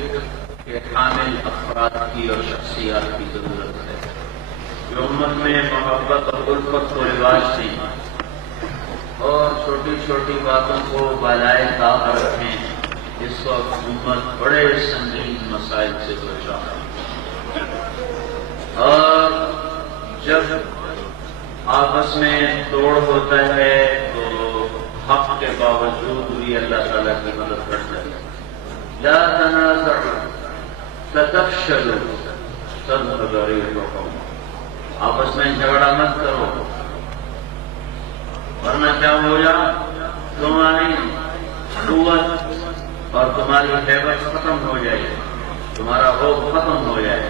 فکر کے حامل افراد کی اور شخصیات کی ضرورت ہے جو امت میں محبت اور الفت کو رواج دیں اور چھوٹی چھوٹی باتوں کو بالائے طاق رکھیں۔ اس وقت امت بڑے سنگین مسائل سے بچا ہے اور جب آپس میں توڑ ہوتا ہے تو حق کے باوجود بھی اللہ تعالیٰ کی مدد کرتا ہے۔ لا تنازعوا فتفشلوا تذهب ريحكم، آپس میں جھگڑا مت کرو ورنہ کیا ہو جائے تمہاری قوت اور تمہاری ہیبت ختم ہو جائے، تمہارا خوف ختم ہو جائے۔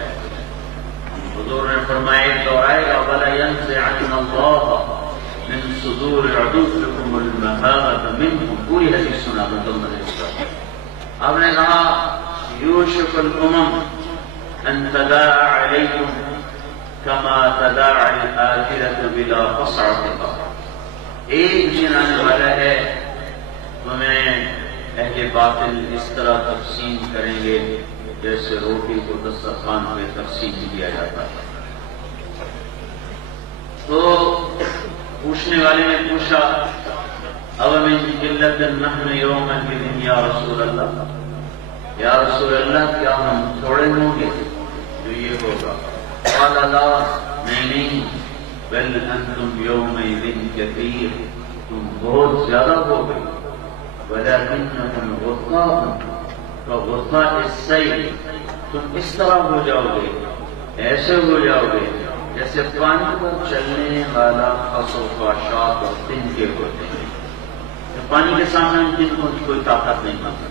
حضور نے فرمایا تو آئے گا وَلَا يَنزِعَنَّ اللَّهَ مِن صُدُورِ عَدُوِّكُمُ الْمَهَابَةَ مِنْهُمْ، پوری حدیث سنا مطلب آپ نے کہا یوشک الامم ان تداعى علیکم کما تداعى الآخرة بلا قصعة، ایک دن آنے والا ہے تمہیں اہل باطل اس طرح تقسیم کریں گے جیسے روٹی کو دسترخوان میں تقسیم کیا جاتا ہے۔ تو پوچھنے والے نے پوچھا اومن قلت نحن یومئذ یا رسول اللہ، یا رسول اللہ کیا ہم تھوڑے ہوں گے جو یہ ہوگا؟ قال لا، نہیں بل انتم یومئذ کثیر، تم بہت زیادہ ہو گئے، ولکنکم غثاء غصہ اس سے تم اس طرح ہو جاؤ گے، ایسے ہو جاؤ گے جیسے پانی پر چلنے والا خس و خاشاک اور تنکے ہوتے ہیں، پانی کے سامنے ان کی کوئی طاقت نہیں ہوتی۔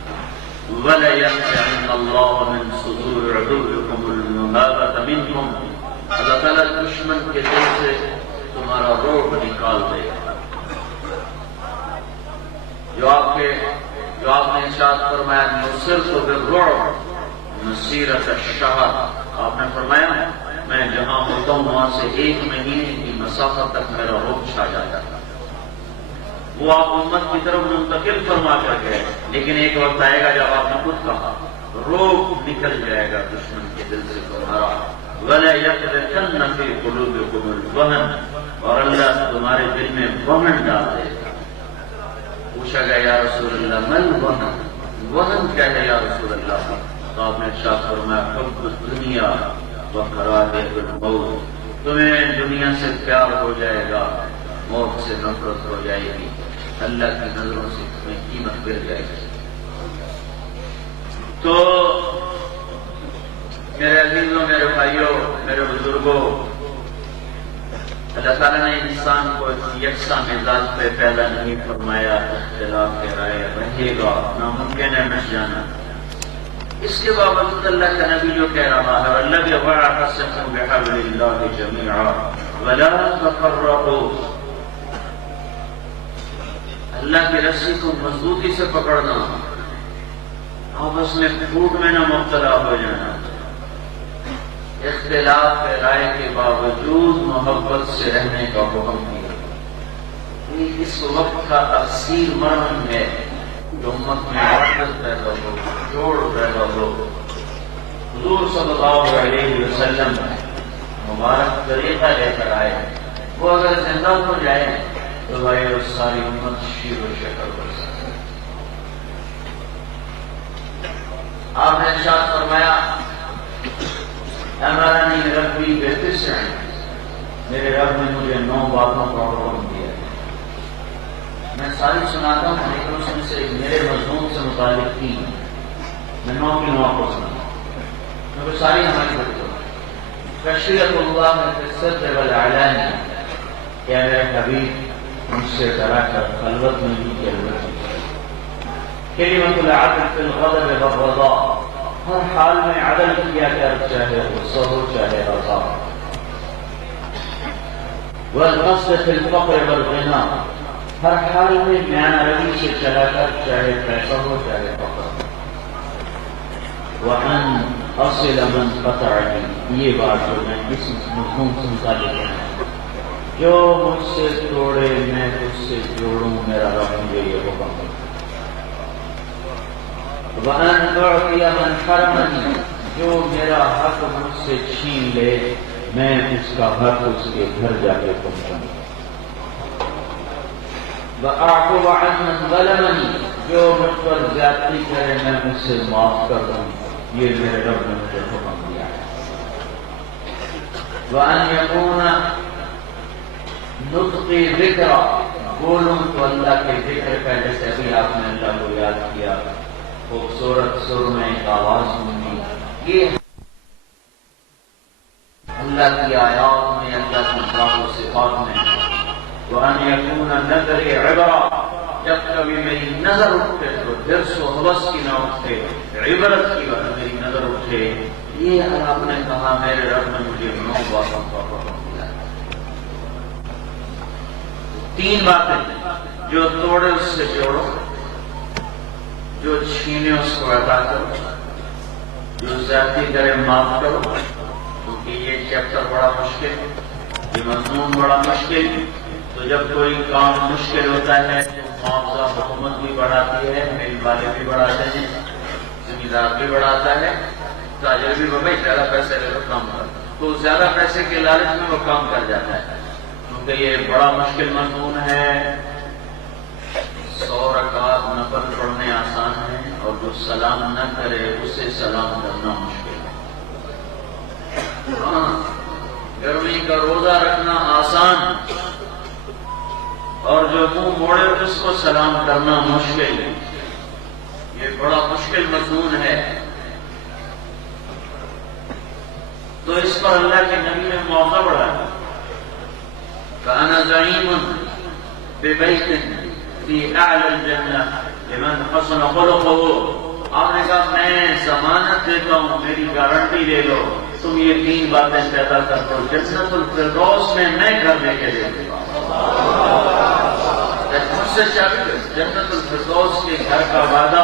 وَلَيَنزِعَنَّ اللَّهُ مِن صُدُورِ عَدُوِّكُمُ الْمَهَابَةَ مِنْكُمْ، اللہ تعالیٰ دشمن کے دل سے تمہارا روح نکال دے گا۔ جو آپ نے ارشاد فرمایا نصرت بالرعب مسیرۃ الشہر، آپ نے فرمایا میں جہاں ہوتا ہوں وہاں سے 1 مہینے کی مسافت تک میرا رعب چھا جاتا تھا۔ وہ آپ امت کی طرف منتقل فرما کر گئے، لیکن ایک وقت آئے گا جب آپ نے خود کہا رعب نکل جائے گا دشمن کے دل سے تمہارا۔ وَلَا يَقْذِفَنَّ فِي قُلُوبِكُمُ الْوَهْنَ، اور اللہ تمہارے دل میں وہن ڈال دے گا۔ پوچھا گیا یا رسول اللہ من وہن، وہن کیا ہے یا رسول اللہ؟ تو آپ نے ارشاد فرمایا حب الدنیا وکراہیۃ الموت، تمہیں دنیا سے پیار ہو جائے گا، موت سے نفرت ہو جائے گی، اللہ کی نظروں سے تمہیں قیمت گر جائے گی۔ تو میرے عزیزوں، میرے بھائیوں، میرے بزرگوں، اللہ تعالیٰ نے انسان کو یکساں مزاج پہ پیدا نہیں فرمایا، اختلاف کے رائے رہے گا، ناممکن ہے مٹ جانا۔ اس کے باوجود اللہ کا نبی جو کہہ رہا ہے وَالَّذِي وَاعْتَصِمُوا بِحَبْلِ اللَّهِ جَمِيعًا وَلَا تَفَرَّقُوا، اللہ کی رسی کو مضبوطی سے پکڑنا، آپس میں پھوٹ میں نہ مبتلا ہو جانا، اختلاف رائے کے باوجود محبت سے رہنے کا حکم دیا۔ اس وقت کا اصیل مرہم ہے جو امت میں وحدت پیدا ہو، جوڑ پیدا ہو۔ حضور صلی اللہ علیہ وسلم مبارک طریقہ لے کر آئے، وہ اگر زندہ ہو جائے تو بھائی وہ ساری امت شیر و شکر ہو سکے۔ آپ نے ارشاد فرمایا امرنی ربی بتسع، میرے رب نے مجھے 9 باتوں کا حکم دیا ہے۔ میں ساری سناتا ہوں لیکن اس میں سے میرے مضمون سے متعلق 3 میں 9 کی 9 کو سناتا ہوں کیونکہ ساری ہماری بڑی ہو۔ خشیت اللہ فی السر والعلانیہ، کیا میرے حبیب مجھ سے ڈرا کر خلوت میں بھی کلمت، کلمت العدل فی الغضب والرضا، ہر حال میں عدل کیا کر، چاہے غصہ ہو چاہے رضا، والقصد فی الفقر والغنى، ہر حال میں میانہ روی سے چلا کر، چاہے پیسہ ہو چاہے فقر، وَأَنْ أَصِلَ مَنْ قَطَعَنِي، یہ بات جو میں اس مفہوم سے متعلق ہے، جو مجھ سے توڑے میں اس سے جوڑوں، میرا رب مجھے یہ حکم ہے۔ وَأَنْ أُعْطِيَ مَنْ حَرَمَنِي، جو میرا حق مجھ سے چھین لے میں اس کا حق اس کے گھر جا کے پہنچاؤں. وَأَعْفُوَ عَنْ مَنْ ظَلَمَنِي، جو مجھ پر زیادتی کرے میں اس سے معاف کر دوں. یہ میرے رب نے مجھے حکم دیا ہے. وَأَنْ يَكُونَ نُطْقِي ذِكْرًا، بولوں تو اللہ کے ذکر کا، جیسے ابھی آپ نے اللہ کو یاد کیا، خوبصورت سر میں ایک آواز سنی. یہ اللہ کی آیات میں، اللہ کی ذات و صفات میں. وَأَنْ يَكُونَ نَظَرِي عِبْرًا، جب کبھی میری نظر اٹھے تو حرص و ہوس کی نہ اٹھے، عبرت کی وجہ میری نظر اٹھے. یہ آپ نے کہا میرے رب نے مجھے 9 باتوں کا حکم دیا. 3 باتیں، جو توڑے اس سے جوڑو، جو چھینے اس کو عطا کرو، جو زیادتی کرے معاف کرو. کیونکہ یہ چیپٹر بڑا مشکل، یہ مضمون بڑا مشکل. تو جب کوئی کام مشکل ہوتا ہے تو معاوضہ حکومت بھی بڑھاتی ہے، مل والے بھی بڑھاتے ہیں، زمیندار بھی بڑھاتا ہے، تاجر بھی بھائی زیادہ پیسے لے لو کام کر. تو زیادہ پیسے کے لالچ میں وہ کام کر جاتا ہے. کیونکہ یہ بڑا مشکل مضمون ہے. 100 رکعات نفل پڑھنے آسان ہے، اور جو سلام نہ کرے اسے سلام کرنا مشکل ہے. ہاں، گرمی کا روزہ رکھنا آسان، اور جو منہ موڑے اس کو سلام کرنا مشکل. یہ بڑا مشکل مضمون ہے. تو اس پر اللہ کے نبی نے موقع بڑھایا. کَأَنَا زَعِيمٌ بِبَيْتٍ فِي أَعْلَى الْجَنَّةِ لِمَنْ حَسُنَ خُلُقُهُ. آپ نے کہا میں ضمانت دیتا ہوں، میری گارنٹی لے لو، تم یہ 3 باتیں پیدا کر دو، جنت الفردوس میں میں گھر لے کے دے دوں. مجھ سے چاہیے جنت الفردوس کے گھر کا وعدہ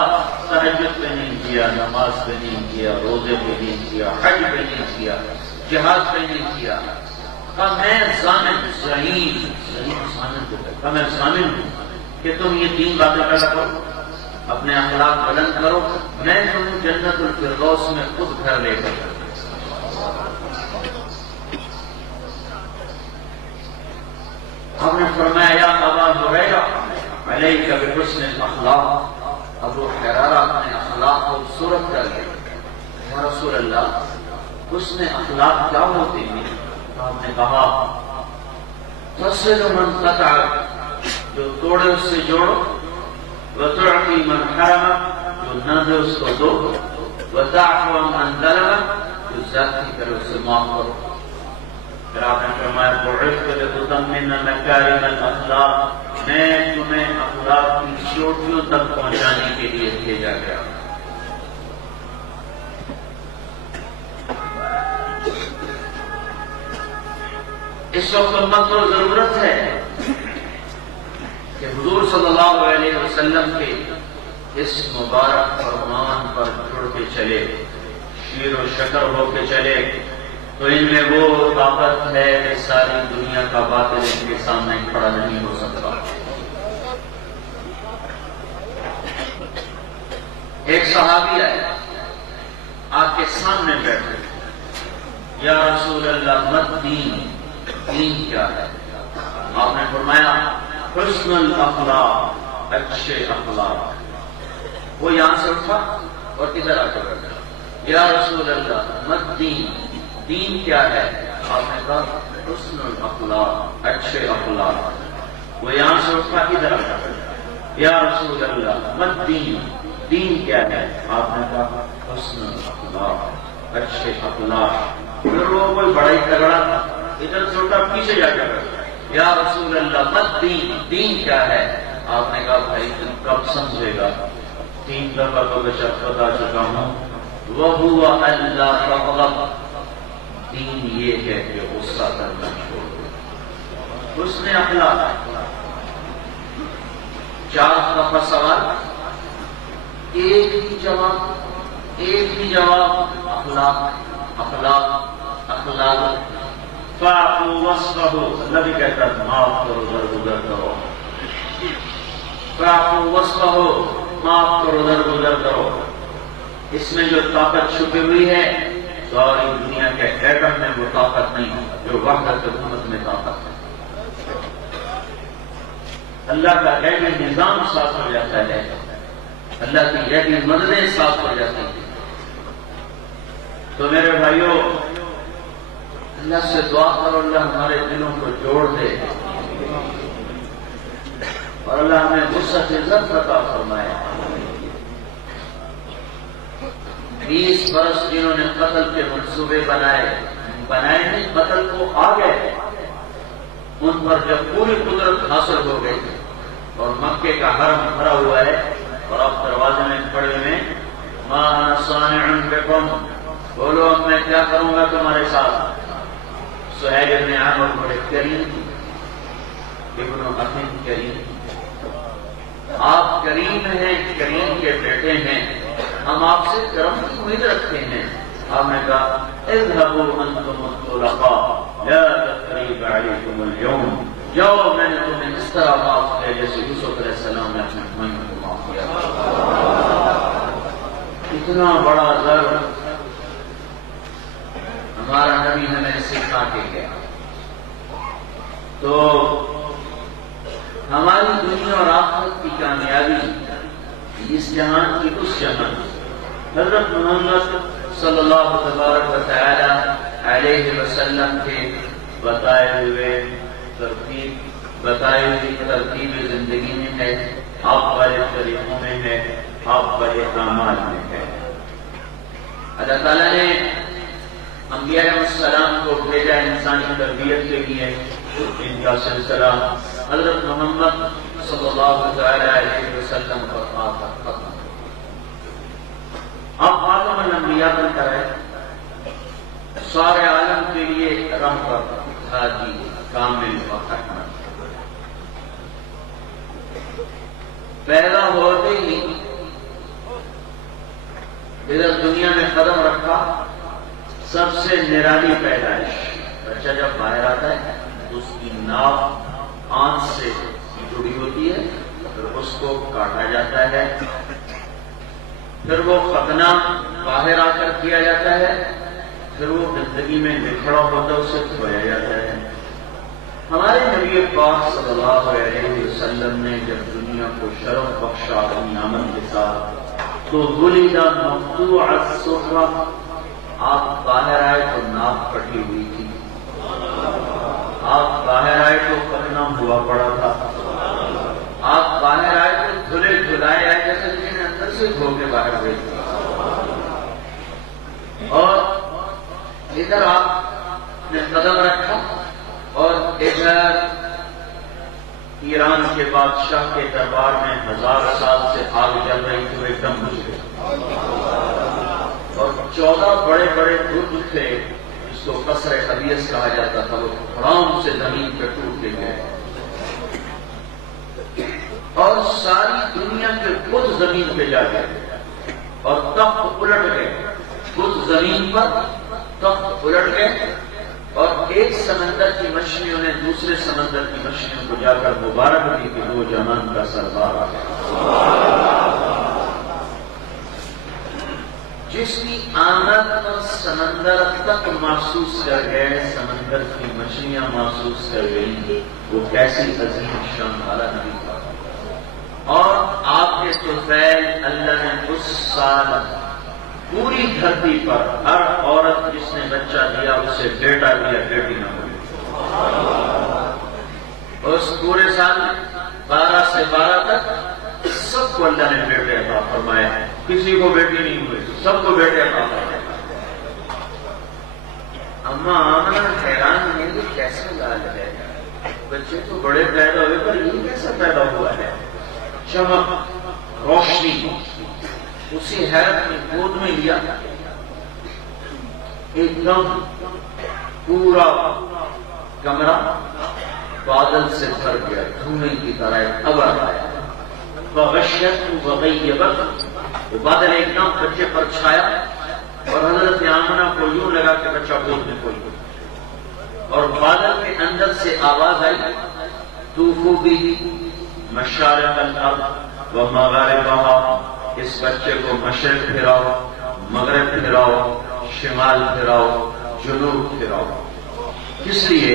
تہجد پہ نہیں کیا، نماز پہ نہیں کیا، روزے پہ نہیں کیا، حج پہ نہیں کیا، جہاد پہ نہیں کیا. کہا میں ضامن، ضعیم کہا میں ضامن ہوں کہ تم یہ 3 باتیں پیدا کرو، اپنے اخلاق بلند کرو، میں تمہیں جنت الفردوس میں خود گھر لے کر. ہم نے فرمایا یا ابا ہریرہ علیک بحسن الاخلاق، ابو ہریرہ اپنے اخلاق کو خوبصورت کر لے. یا رسول اللہ حسن اخلاق کیا ہوتے ہیں؟ آپ نے کہا تصل من قطعک، جو توڑے اس سے جوڑو، وتعطی من حرمک، جو نہ دے اس کو دو، وتعفو من ظلمک، جو زیادتی کرے اس سے معاف کرو. پھر آپ نے فرمایا بعثت لتتمم مکارم الاخلاق، میں تمہیں اخلاق کی چوٹیوں تک پہنچانے کے لیے بھیجا گیا. اس وقت امت کو ضرورت ہے کہ حضور صلی اللہ علیہ وسلم کے اس مبارک فرمان پر جڑ کے چلے، شیر و شکر ہو کے چلے. تو ان میں وہ طاقت ہے کہ ساری دنیا کا باطل ان کے سامنے کھڑا نہیں ہو سکتا. ایک صحابی آئے، آپ کے سامنے بیٹھے. یا رسول اللہ مت دین، دین کیا ہے؟ آپ نے فرمایا حسن الاخلاق، اچھے اخلاق. وہ یہاں سے اٹھا اور ادھر آ کے بیٹھا. یا رسول اللہ مت دین، دین کیا ہے؟ آپ نے کہا حسن الاخلاق، اچھے اخلاق. وہ یہاں سے اٹھا ادھر آ کے بیٹھا. یا رسول اللہ مت دین، دین کیا ہے؟ آپ نے کہا حسن الاخلاق، اچھے اخلاق. پھر وہ کوئی بڑا ہی تگڑا تھا، ادھر سے اٹھا پیچھے جا کر بیٹھا. یا رسول اللہ مت دین، دین کیا ہے؟ آپ نے کہا بھائی تم کب سمجھے گا؟ 3 دفعہ تو بشک بتا چکا ہوں. وَهُوَ أَلَّا تَغْضَبْ، دین یہ ہے کہ غصہ کرنا چھوڑ دو. حسن اخلاق. 4 دفعہ سوال، ایک ہی جواب، اخلاق اخلاق اخلاق. فَاعْفُوا وَاصْفَحُوا، نبی کہتا ہے معاف کرو، درگزر کرو. فَاعْفُوا وَاصْفَحُوا، معاف کرو، درگزر کرو. اس میں جو طاقت چھپی ہوئی ہے ساری دنیا کے ایٹم میں وہ طاقت نہیں جو وحدت حکومت میں طاقت ہے۔ اللہ کا غیبی نظام صاف ہو جاتا ہے، اللہ کی غیبی مددیں صاف ہو جاتی ہیں۔ تو میرے بھائیوں، اللہ سے دعا کرو اللہ ہمارے دلوں کو جوڑ دے اور اللہ ہمیں وسعت عزت عطا فرمائے۔ 20 برس جنہوں نے قتل کے منصوبے بنائے نہیں، قتل کو آ گئے، ان پر جب پوری قدرت حاصل ہو گئی اور مکے کا حرم بھرا ہوا ہے اور اب دروازے میں کھڑے ہوئے ما انا صانع بکم، بولو اب میں کیا کروں گا تمہارے ساتھ۔ سہیل ابن عامر بڑے کریم، ابن اخی کریم، آپ کریم ہیں، کریم کے بیٹے ہیں، ہم آپ سے کرم کی امید رکھتے ہیں۔ آپ نے کہا اذهبوا انتم الطلقاء لا تثريب عليكم اليوم، جاؤ میں نے تمہیں اس طرح معاف کیا جیسے یوسف علیہ السلام نے اپنے بھائیوں کو معاف کیا۔ اتنا بڑا ضرر ہمارا نبی ہمیں سکھا کے گیا۔ تو ہماری دنیا اور آخرت کی کامیابی اس جہان کی اس جہان، حضرت محمد صلی اللہ تبارک و تعالی علیہ وسلم کے بتائے ہوئی ترتیب زندگی میں ہے، آپ والے طریقوں میں ہے، آپ والے اعمال میں ہے۔ اللہ تعالیٰ نے انبیاء علیہ السلام کو بھیجا انسانی تربیت کے لیے، ان کا سلسلہ حضرت محمد صلی اللہ علیہ وسلم پر ختم۔ اب خاتم الانبیاء بن کر ہے، سارے عالم کے لیے رحمت، ہادی، کامل و اکمل۔ پیدا ہوتے ہی ادھر دنیا میں قدم رکھا، سب سے نرالی پیدائش۔ بچہ جب باہر آتا ہے تو اس کی ناک آنکھ سے جڑی ہوتی ہے، پھر اس کو کاٹا جاتا ہے، پھر وہ ختنہ باہر آ کر کیا جاتا ہے، پھر وہ زندگی میں بکھرا ہوتا ہے، اسے کھویا جاتا ہے۔ ہمارے نبی پاک صلی اللہ علیہ وسلم نے جب دنیا کو شرف بخشا اپنی آمد کے ساتھ، تو ولد مقطوع السرہ، آپ باہر آئے تو ناک کٹی ہوئی تھی، آپ باہر آئے تو ختنہ ہوا پڑا تھا، آپ باہر آئے تو دھلے دھلائے آئے جیسے لیکن اندر سے دھو کے باہر گئے تھے۔ اور ادھر آپ نے قدم رکھا اور ادھر ایران کے بادشاہ کے دربار میں 1000 سال سے آگ جل رہی تھی، وہ ایک دم بجھ گئی، اور 14 بڑے بڑے برج تھے جس کو قصر ابیس کہا جاتا تھا، وہ دھڑام سے زمین پہ ٹوٹ کے گئے، اور ساری دنیا کے بت زمین پہ جا گئے اور تخت الٹ گئے، بت زمین پر تخت الٹ گئے، اور ایک سمندر کی مچھلیوں نے دوسرے سمندر کی مچھلیوں کو جا کر مبارک دی کہ وہ جہان کا سردار آ گیا۔ جس کی آمد پر سمندر تک محسوس کر گئے، سمندر کی مچھلیاں محسوس کر گئی، وہ کیسی عظیم شان والا نبی تھا۔ اور آپ کے طفیل اللہ نے اس سال پوری دھرتی پر ہر عورت جس نے بچہ دیا اسے بیٹا دیا، بیٹی نہ ہوئی۔ اس پورے سال 12 سے 12 تک سب کو اللہ نے بیٹے عطا فرمائے، کسی کو بیٹی نہیں ہوئی، سب کو بیٹے عطا فرمائے۔ اما آمنہ حیران نہیں کہ کیسے لال ہے، بچے تو بڑے پیدا ہوئے پر یہ کیسا پیدا ہوا ہے؟ چمک، روشنی، اسی حیرت میں گود میں لیا، ایک دم پورا کمرہ بادل سے بھر گیا، دھوئیں کی طرح ایک ابر آیا، وغشیت وغیبت، وہ بادل ایک دم بچے پر چھایا اور حضرت آمنہ کو یوں لگا کہ بچہ گود میں کوئی، اور بادل کے اندر سے آواز آئی طوفوا بہ مشارق الارض ومغاربہا، اس بچے کو مشرق پھراؤ مغرب پھراؤ، شمال پھراؤ، جنوب پھراؤ. کس لیے؟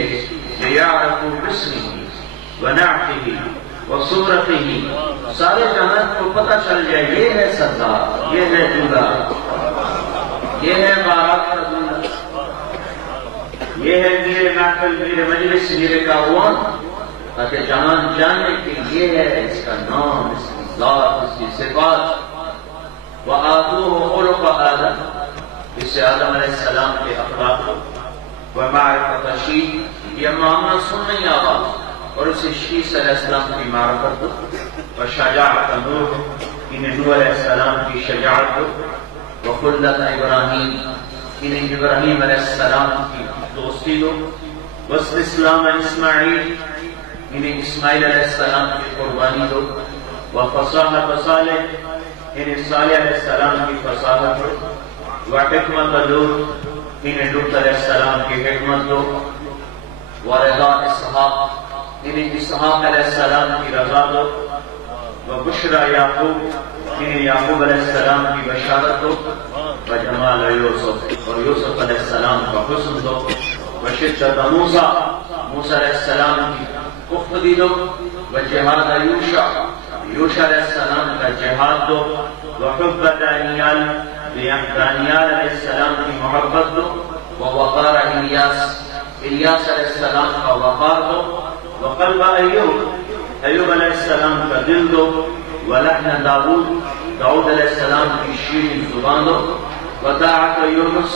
لِيَعْرَفُوا بِاسْمِهِ وَنَعْتِهِ وَصُورَتِهِ، سارے جہان کو پتہ چل جائے یہ ہے سردار، یہ ہے دولہا، یہ ہے بارات کا دولہا، یہ ہے میرے محفل، میرے مجلس، میرے کاروان، تاکہ جہان جانے کہ یہ ہے اس کا نام، اس کی ذات، اس کی صفات. وَآتُوهُ خُلُقَ آدَمَ، اس سے آدم علیہ السلام کے اخلاق ومعرفت شیخ، یہ معاملہ سن نہیں آواز، اور اسے شیخ علیہ السلام کی معرفت وشجاعت نوح، انہیں نوح علیہ السلام کی شجاعت وخلت ابراہیم، انہیں ابراہیم علیہ السلام کی دوستی دو، واستسلام اسماعیل، انہیں اسماعیل علیہ السلام کی قربانی دو، وفصاحت صالح، انہیں صالح علیہ السلام کی فصاحت دو، وحکمت لوط، انہیں لوط علیہ السلام کی حکمت دو، ورضا اسحاق، انہیں اسحاق علیہ السلام کی رضا دو، وبشرى یعقوب، انہیں یعقوب علیہ السلام کی بشارت دو، وجمال یوسف، اور یوسف علیہ السلام کا حسن دو، وشدت موسیٰ، موسیٰ علیہ السلام کی پختگی دو، وجہاد یوشع، یوشع علیہ السلام کا جہاد دو، وحب دانیال، دانیال علیہ السلام کی محبت دو، ووقار الیاس، الیاس علیہ السلام کا وقار دو، وقلب ایوب، ایوب علیہ السلام کا دل دو، ولحن داؤد، داؤد علیہ السلام کی شیریں زبان دو، وطاعت یونس،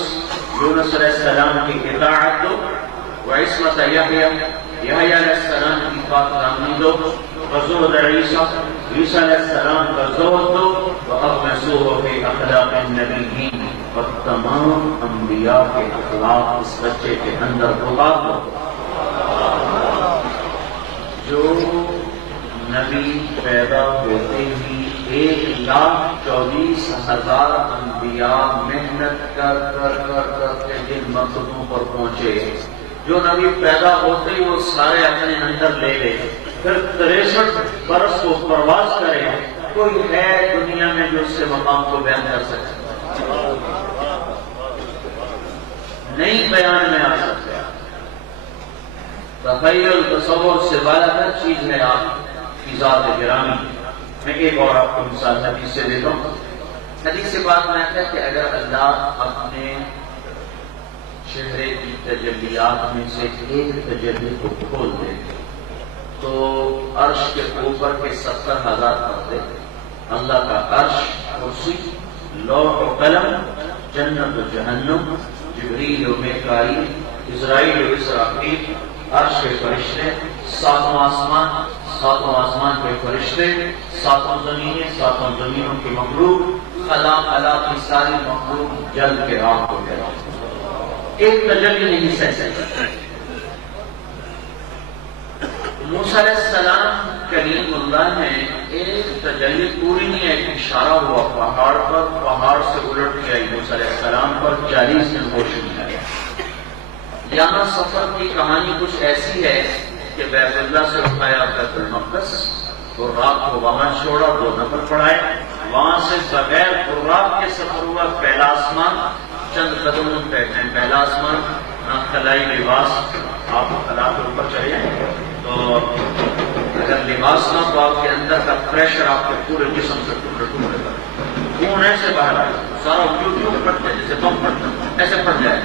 یونس علیہ السلام کی اطاعت دو، وعصمت یحییٰ، یحییٰ علیہ السلام کی پاک دامنی دو، وزہد عیسیٰ، عیسیٰ علیہ السلام کا زہد دو، وَأَغْمَسُوهُ فِي أَخْلَاقِ النَّبِيِّينَ، اور تمام انبیاء کے اخلاق اس بچے کے اندر اتار دو. جو نبی پیدا ہوتے ہی 1,24,000 انبیاء محنت کر کے جن مقصدوں پر پہنچے، جو نبی پیدا ہوتے ہی وہ سارے اپنے اندر لے گئے، پھر 63 برس کو پرواز کرے. کوئی ہے دنیا میں جو اس سے مقام کو بیان کر سکے؟ نہیں بیان میں آ سکتے. تخیل، تصور سے بالاتر چیز ہے آپ کی ذات گرامی. میں ایک اور آپ کو مثال حدیث سے دیتا ہوں. حدیث سے بات میں ہے کہ اگر اللہ اپنے چہرے کی تجلیات میں سے ایک تجلی کو کھول دے تو عرش کے اوپر کے 70,000 پردے، اللہ کا عرش، کرسی، لوح و قلم، جنت و جہنم، جبریل و میکائیل، اسرائیل و اسرافیل، عرش کے فرشتے، ساتوں آسمان کے فرشتے، ساتوں زمینوں کی مخلوق، خلا کی ساری مخلوق جل کے راہ ہو گیا. ایک تجلی نہیں سہ سکتی. موسیٰ علیہ السلام کلیم اللہ نے ایک تجلی پوری نہیں، ایک اشارہ ہوا پہاڑ پر، پہاڑ سے الٹ کے آئی موسیٰ علیہ السلام پر 40 دن روشنی آئی. یہاں سفر کی کہانی کچھ ایسی ہے کہ بیت اللہ سے اٹھایا بیت المقدس، تو رات کو وہاں چھوڑا، 2 نفر پڑھائے، وہاں سے بغیر براق کے سفر ہوا. پہلا آسمان، چند قدم بیٹھے ہیں، پہلا آسمان، نہ خلائی لباس، آپ خلا کے اوپر چلے جائیں تو اگر لباس نہ تو آپ کے اندر کا پریشر آپ کے پورے جسم سے ٹکڑے کر خون ایسے باہر آئے، سارا وجود پھٹ جائے، جیسے بم پھٹتا ایسے پھٹ جائے.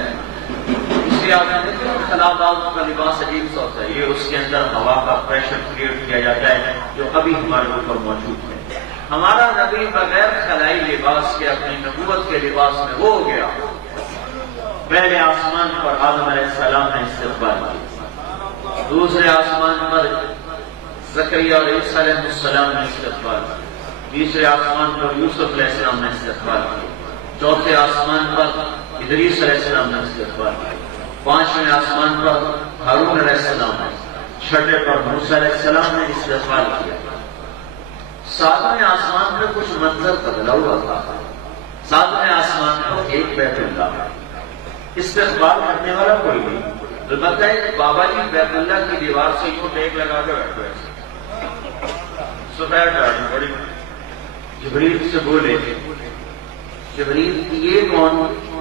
اس لیے آپ دیکھتے ہیں خلا باز کا لباس عجیب سا ہوتا ہے، یہ اس کے اندر ہوا کا پریشر کریٹ کیا جاتا ہے جو ابھی ہمارے اوپر موجود ہے. ہمارا نبی بغیر خلائی لباس کے اپنی نبوت کے لباس میں وہ ہو گیا. پہلے آسمان پر آدم علیہ السلام نے استقبال کیا، دوسرے آسمان پر زکریا اور عیسیٰ علیہ السلام نے استقبال کیا، تیسرے آسمان پر یوسف علیہ السلام نے استقبال کیا، چوتھے آسمان پر ادریس علیہ السلام نے استقبال کیا، 5ویں آسمان پر ہارون علیہ السلام نے، 6 پر موسیٰ علیہ السلام نے استقبال کیا. 7ویں آسمان پہ کچھ منظر بدلا ہوا تھا. 7ویں آسمان پر ایک بیت اللہ، استقبال کرنے والا کوئی نہیں. البتہ بابا جی بیت اللہ کی دیوار سے یوں ٹیک لگا کے بیٹھے ہوئے. صبح بڑی جبریل سے بولے جبریل یہ کون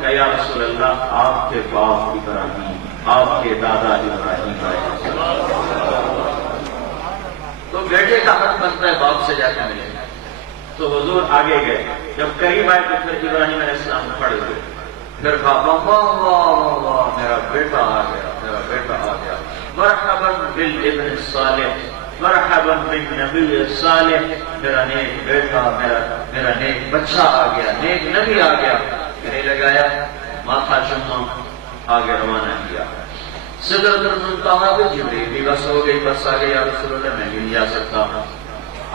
کہ یا رسول اللہ آپ کے باپ ابراہیم، آپ کے دادا ابراہیم علیہ السلام۔ تو بیٹے کا حق بنتا ہے باپ سے جا کے ملے۔ تو حضور آگے گئے، جب قریب آئے تو پھر ابراہیم علیہ السلام کھڑے ہوئے، پھر کہا واہ واہ واہ میرا بیٹا آ گیا، میرا بیٹا آ گیا، مرحبا بالابن الصالح، مرحبا بالنبی الصالح، میرا نیک بیٹا، میرا نیک بچہ آ گیا، نیک نبی آ گیا۔ گلے لگایا، ماتھا چوما، آگے روانہ کیا۔ سدرۃ المنتہا پہ جبریل بھی بس ہو گئی، بس آگے یا رسول اللہ میں بھی نہیں جا سکتا۔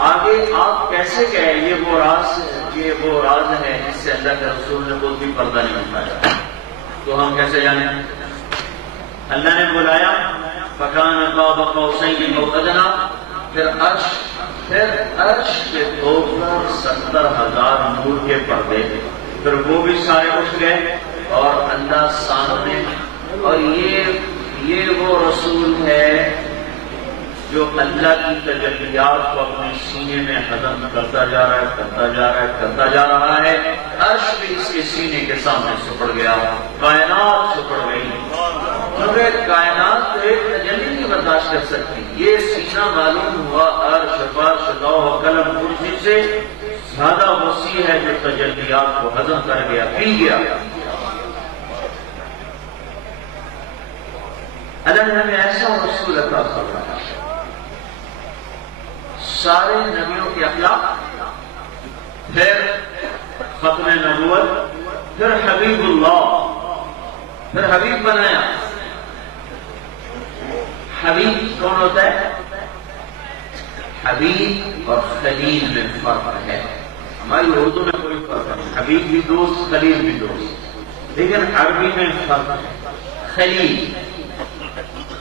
آگے آپ کیسے کہے یہ وہ راز ہے جس سے اللہ کے رسول نے کوئی بھی پردہ نہیں اٹھایا، تو ہم کیسے جانیں؟ اللہ نے بلایا فکان قاب قوسین او ادنی، پھر عرش کے اوپر 70,000 نور کے پردے، پھر وہ بھی سارے اٹھ گئے اور اللہ سامنے۔ اور یہ وہ رسول ہے جو اللہ کی تجلیات کو اپنے سینے میں ہضم کرتا جا رہا ہے، کرتا جا رہا ہے، کرتا جا رہا ہے۔ عرش بھی اس کے سینے کے سامنے سپڑ گیا، کائنات سپڑ گئی، کیونکہ کائنات ایک تجلی نہیں برداشت کر سکتی۔ یہ سینہ معلوم ہوا عرش، فرش، لوح، قلم، کرسی سے زیادہ وسیع ہے، جو تجلیات کو ہضم کر گیا، پی گیا۔ اللہ نے ہمیں ایسا رسول عطا فرمایا، سارے نبیوں کے اخلاق، پھر ختم نبوت، پھر حبیب اللہ، پھر حبیب بنایا۔ حبیب کون ہوتا ہے؟ حبیب اور خلیل میں فرق ہے۔ ہماری اردو میں کوئی فرق نہیں، حبیب بھی دوست، خلیل بھی دوست، لیکن عربی میں فرق ہے۔ خلیل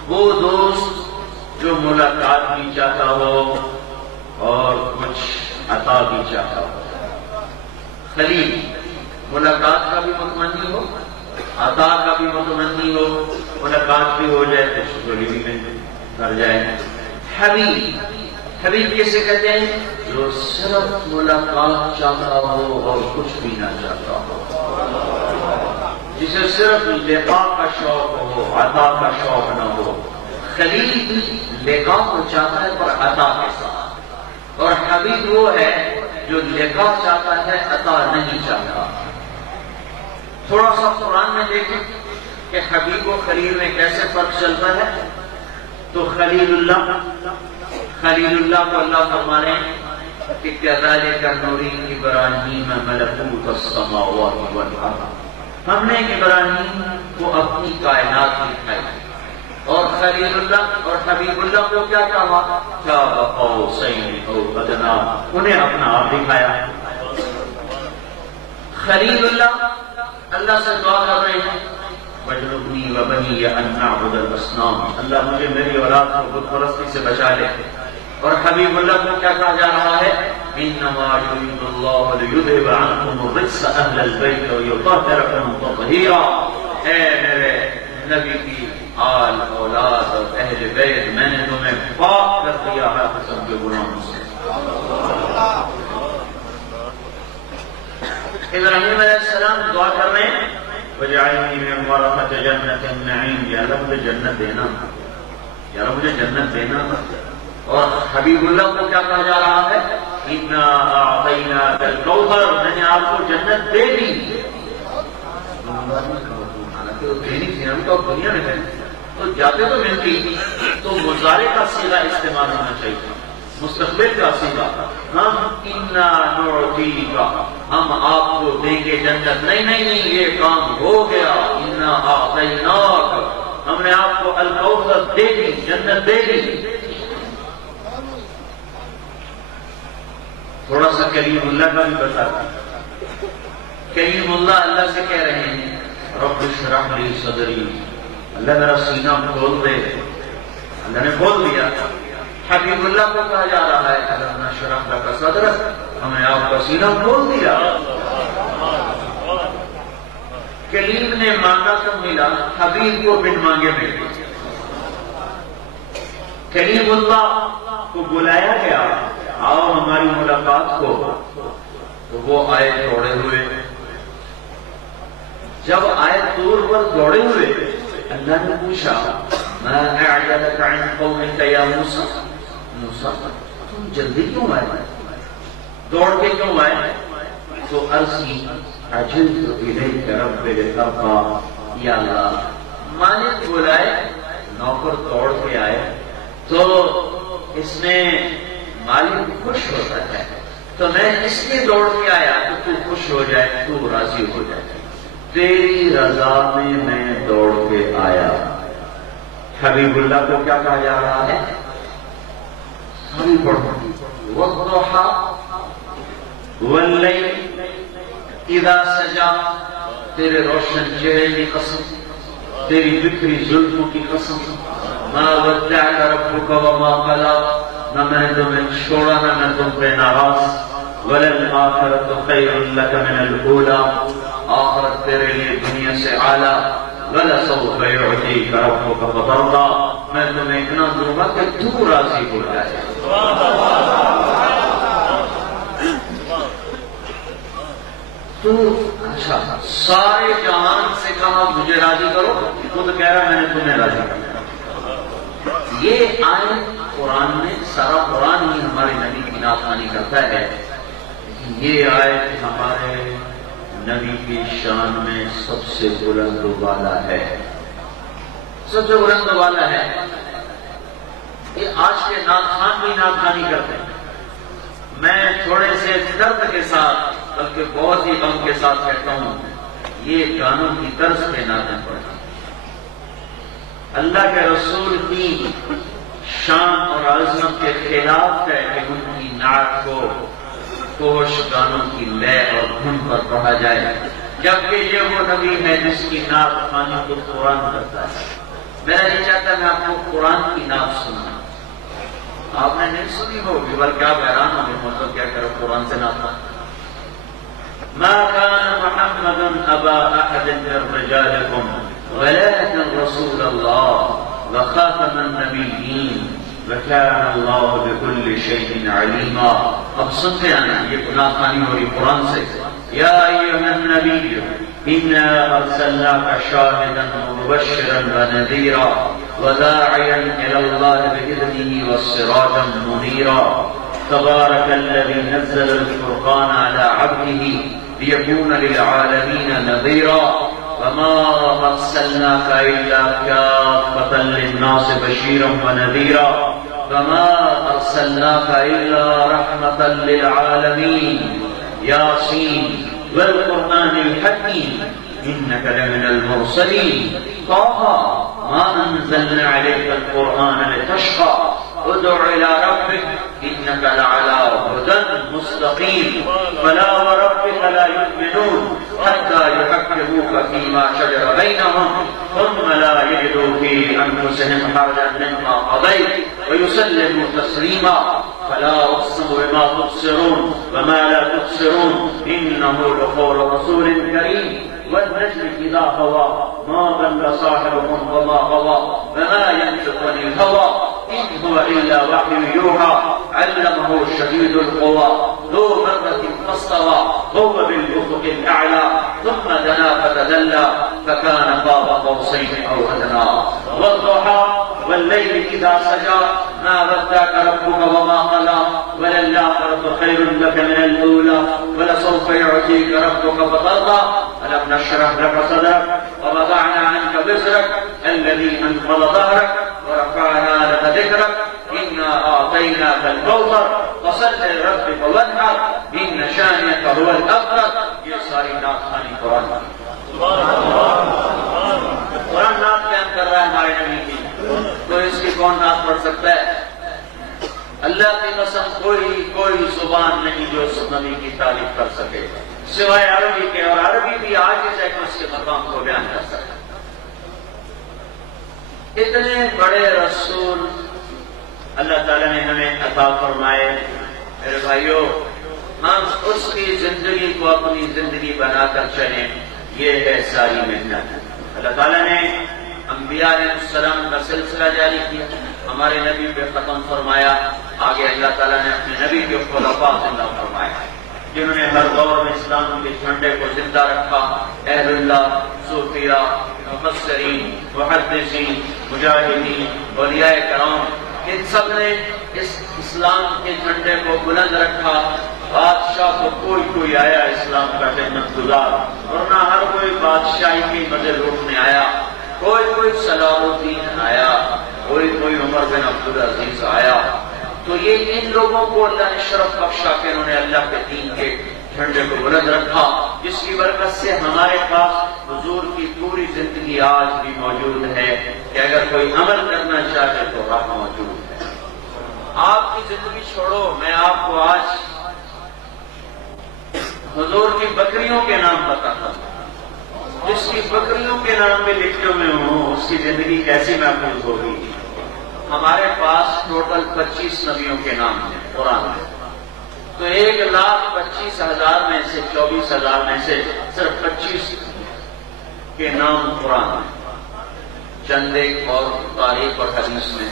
وہ دوست جو ملاقات بھی چاہتا ہو اور کچھ عطا بھی چاہتا ہو۔ خلیل ملاقات کا بھی متمنی ہو، عطا کا بھی متمنی ہو، ملاقات بھی ہو جائے تو شکریہ میں کر جائے۔ حبیب کیسے کہتے ہیں؟ جو صرف ملاقات چاہتا ہو اور کچھ بھی نہ چاہتا ہو، جسے صرف لقاء کا شوق ہو، عطا کا شوق نہ ہو۔ خلیل لقاء کو چاہتا ہے پر عطا کے ساتھ، اور حبیب وہ ہے جو لقاء چاہتا ہے، عطا نہیں چاہتا۔ تھوڑا سا قرآن میں دیکھیں کہ حبیب و خلیل میں کیسے فرق چلتا ہے۔ تو خلیل اللہ کو اللہ فرما رہے ہیں کہ کذالک نوری ابراہیم ملکوت السماوات والارض، ہم نے ابراہیم کو اپنی کائنات دکھائی، اور خلیل اللہ اور حبیب اللہ کو کیا کہا؟ قاب قوسین او ادنی، انہیں اپنا آپ دکھایا۔ خلیل اللہ سے دعا کر رہے ہیں وَاجْنُبْنِي وَبَنِيَّ أَن نَّعْبُدَ الْأَصْنَامَ، اللہ مجھے میری اولاد کو بت پرستی سے بچا لے۔ اور حبیب اللہ کو کیا کہا جا رہا ہے؟ إِنَّمَا يُرِيدُ اللَّهُ لِيُذْهِبَ عَنكُمُ الرِّجْسَ أَهْلَ الْبَيْتِ وَيُطَهِّرَكُمْ تَطْهِيرًا۔ اے میرے نبی کی آل اولاد اور اہل بیت، میں نے تمہیں پاک کر دیا ہے قسم کے گناہوں سے۔ ابراہیم علیہ السلام دعا کر رہے ہیں وَجَعَلْنِي مِن وَرَثَةِ جَنَّةِ النَّعِيمِ، یا اللہ مجھے جنت دینا، یا اللہ مجھے جنت دینا۔ اور حبیب اللہ کو کیا کہا جا رہا ہے؟ اِنَّا أَعْطَيْنَاكَ الْكَوْثَرَ، میں نے آپ کو جنت دے دی۔ حالانکہ وہ دینی تھی نا، تو دنیا میں ہے تو جاتے تو ملتی، تو مضارع کا صیغہ استعمال ہونا چاہیے، مستقبل کا صیغہ۔ ہم اِنَّا نُعْطِيكَ، ہم آپ کو دیں گے جنت۔ نہیں، یہ کام ہو گیا۔ اِنَّا أَعْطَيْنَاكَ، ہم نے آپ کو الکوثر دے دی، جنت دے دی۔ تھوڑا سا کریم اللہ کا بھی بتا دیں۔ کریم اللہ سے کہہ رہے ہیں رب اشرح لی صدری، اللہ میرا سینہ کھول دے۔ اللہ نے کھول دیا۔ حبیب اللہ کو کہا جا رہا ہے الم نشرح لک صدرک، ہم نے آپ کا سینہ کھول دیا۔ کلیم نے مانگا تو ملا، حبیب کو بن مانگے مل گیا۔ کریم اللہ کو بلایا گیا، آؤ ہماری ملاقات کو، تو وہ آئے توڑے ہوئے، جب آئے طور پر دوڑے ہوئے، اللہ نے پوچھا ما اعجلك عن قومك یا موسیٰ، موسیٰ تم جلدی کیوں آئے، دوڑ کے کیوں آئے؟ تو عرض کی عجلت الیک رب لترضى، یا اللہ مالک بلائے نوکر دوڑ کے آئے تو اس میں مالک خوش ہوتا ہے، تو میں اس لیے دوڑ کے آیا کہ تو خوش ہو جائے، تو راضی ہو جائے، تیری رضا میں دوڑ کے آیا۔ حبیب اللہ کو کیا کہا جا رہا ہے؟ ساری پڑھو، والضحى واللیل اذا سجا، تیرے روشن چہرے کی قسم، تیری بکھری زلفوں کی قسم، ما ودعك ربك وما قلى، نہ میں نے تمہیں چھوڑا نہ میں تم پہ ناراض، وللآخرة خیر لك من الأولى، آخرت تیرے لیے دنیا سے اعلیٰ، ولسوف يعطيك ربك فترضى، میں تمہیں اتنا دوں گا کہ تو راضی ہو جائے۔ تو اچھا سارے جہان سے کہا مجھے راضی کرو، خود کہہ رہا میں نے تمہیں راضی کرنا۔ یہ آیت قرآن میں، سارا قرآن ہی ہمارے نبی کی نافرمانی کرتا ہے، یہ آیت ہمارے نبی کی شان میں سب سے بلند والا ہے، سب سے بلند والا ہے۔ یہ آج کے ناخوان بھی نافرمانی کرتے ہیں۔ میں تھوڑے سے درد کے ساتھ بلکہ بہت ہی غم کے ساتھ کہتا ہوں، یہ گانوں کی طرز پہ نازل پڑا۔ اللہ کے رسول کی شان اور عظمت کے خلاف ہے کہ ان کی نعت کو کوش گانوں کی لے اور دھن پر پڑھا جائے، جبکہ یہ وہ نبی ہے جس کی نعت خوانی کو قرآن کرتا ہے۔ میرا نہیں چاہتا میں آپ کو قرآن کی نعت سناؤں، آپ نے نہیں سنی ہوگی بلکہ آپ حیران ہوں گے، مطلب کیا کرو قرآن سے نعت۔ ما كان محمد ابا احد من رجالكم ولكن رسول الله وخاتم النبيين وكان الله بكل شيء عليما۔ اب سنتے ہیں یہ گناہ خانی ہو رہی قرآن سے۔ یا ایھا النبی انا ارسلناک شاہدا ومبشرا ونذیرا وداعیا الی اللہ باذنہ وسراجا منیرا، تبارک الذی نزل الفرقان علی عبده ليكون للعالمين نذيرا، وما أرسلناك إلا كافة للناس بشيرا ونذيرا، وما أرسلناك إلا رحمة للعالمين، ياسين والقرآن الحكيم إنك لمن المرسلين، طه ما أنزلنا عليك القرآن لتشقى، ادع إلى ربك إنك لعلى هدى مستقيم، فلا وربك لا يؤمنون حتى يحكموك فيما شجر بينهم ثم لا يجدوا في أنفسهم حرجا مما قضيت ويسلموا تسليما، فلا أقسم بما تبصرون وما لا تبصرون إنه لقول رسول كريم، والنجم إذا هوى ما ضل صاحبكم وما غوى وما ينطق عن الهوى إن هو إلا وحي يوحى، علمه شديد القوى ذو مرة فاستوى هو بالأفق الأعلى ثم دنا فتدلى فكان قاب قوسين أو أدنى، والضحى والليل إذا سجى ما ودعك ربك وما قلى، وللآخرة خير لك من الأولى ولسوف يعطيك ربك فترضى، ألم نشرح لك صدرك ووضعنا عنك وزرك الذي أنقض ظهرك ورفعنا لك ذكرك إنا أعطيناك الكوثر فصل لربك وانحر إن شانئك هو الأبتر۔ یہ ساری نعت خوانی قرآن قرآن نعت بیان کر رہا ہے ہمارے نبی کی، تو اس کی کون نعت پڑھ سکتا ہے؟ اللہ کی قسم کوئی زبان نہیں جو اس نبی کی تعریف کر سکے سوائے عربی کے، اور عربی بھی آج ہے کہ اس کے مقام کو بیان کر سکے۔ اتنے بڑے رسول اللہ تعالیٰ نے ہمیں عطا فرمائے، میرے بھائیوں ہم اس کی زندگی کو اپنی زندگی بنا کر چلیں، یہ ہے ساری محنت۔ اللہ تعالیٰ نے انبیاء علیہ السلام کا سلسلہ جاری کیا، ہمارے نبی پہ ختم فرمایا، آگے اللہ تعالیٰ نے اپنے نبی کے خلفاء زندہ فرمایا جنہوں نے ہر دور میں اسلام کے جھنڈے کو زندہ رکھا، اہل اللہ صوفیاء، مفسرین، محدثین، مجاہدین، اولیاء کرام، ان سب نے اس اسلام کے جھنڈے کو بلند رکھا۔ بادشاہ تو کوئی آیا اسلام کا خدمت گزار، ورنہ ہر کوئی بادشاہی کی مزے لوٹنے آیا، کوئی صلاح الدین آیا، کوئی عمر بن عبدالعزیز آیا۔ تو یہ ان لوگوں کو اللہ نے شرف بخشا کہ انہوں نے اللہ کے دین کے جھنڈے کو بلند رکھا، جس کی برکت سے ہمارے پاس حضور کی پوری زندگی آج بھی موجود ہے کہ اگر کوئی عمل کرنا چاہے تو راہ موجود ہے۔ آپ کی زندگی چھوڑو، میں آپ کو آج حضور کی بکریوں کے نام بتاتا ہوں۔ جس کی بکریوں کے نام میں لکھے ہوئے ہوں اس کی زندگی کیسی محفوظ ہوگی؟ ہمارے پاس ٹوٹل 25 نبیوں کے نام ہیں قرآن میں، تو 1,25,000 میں سے 24,000 میں سے صرف 25 کے نام قرآن میں، چند ایک اور تاریخ اور حدیث میں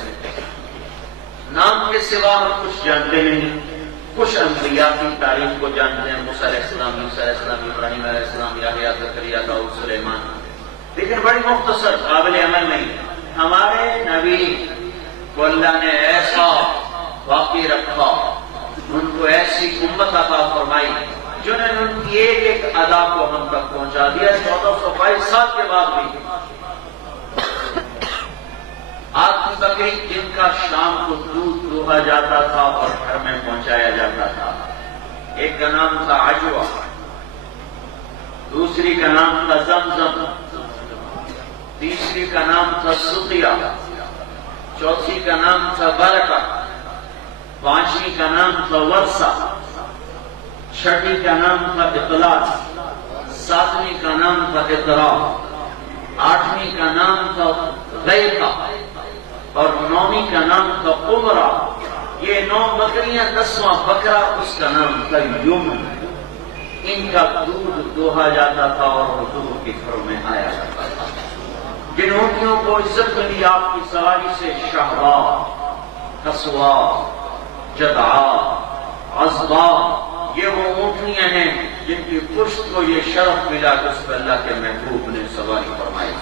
نام کے سوا ہم کچھ جانتے نہیں۔ کچھ انبیاء کی تاریخ کو جانتے ہیں، موسیٰ علیہ السلام، عیسیٰ علیہ السلام، ابراہیم علیہ السلام، یحییٰ، زکریا، داؤد، سلیمان، لیکن بڑی مختصر، قابل عمل نہیں۔ ہمارے نبی کو اللہ نے ایسا باقی رکھا، ان کو ایسی امت عطا فرمائی جنہوں نے ان کی ایک ادا کو ہم تک پہنچا دیا 1422 سال کے بعد بھی۔ آپ کی بکری جن کا شام کو دودھ دوہا جاتا تھا اور گھر میں پہنچایا جاتا تھا، ایک کا نام تھا عجوہ، دوسری کا نام تھا زمزم، تیسری کا نام تھا سقیہ، چوتھی کا نام تھا برکہ، پانچویں کا نام تھا ورثہ، چھٹی کا نام تھا اطلاق، ساتویں کا نام تھا اطراف، آٹھویں کا نام تھا غیبہ اور نویں کا نام تھا قمرہ۔ یہ 9 بکریاں، 10واں بکرا اس کا نام تھا یمن۔ ان کا دودھ دوہا جاتا تھا اور حضور کے گھروں میں آیا جاتا تھا۔ جن اونٹیوں کو عزت ملی آپ کی سواری سے، شہبا، قصوا، جدعا، عصبا، یہ وہ اونٹنیاں ہیں جن کی پشت کو یہ شرف ملا کہ اس پر اللہ کے محبوب نے سواری فرمائی۔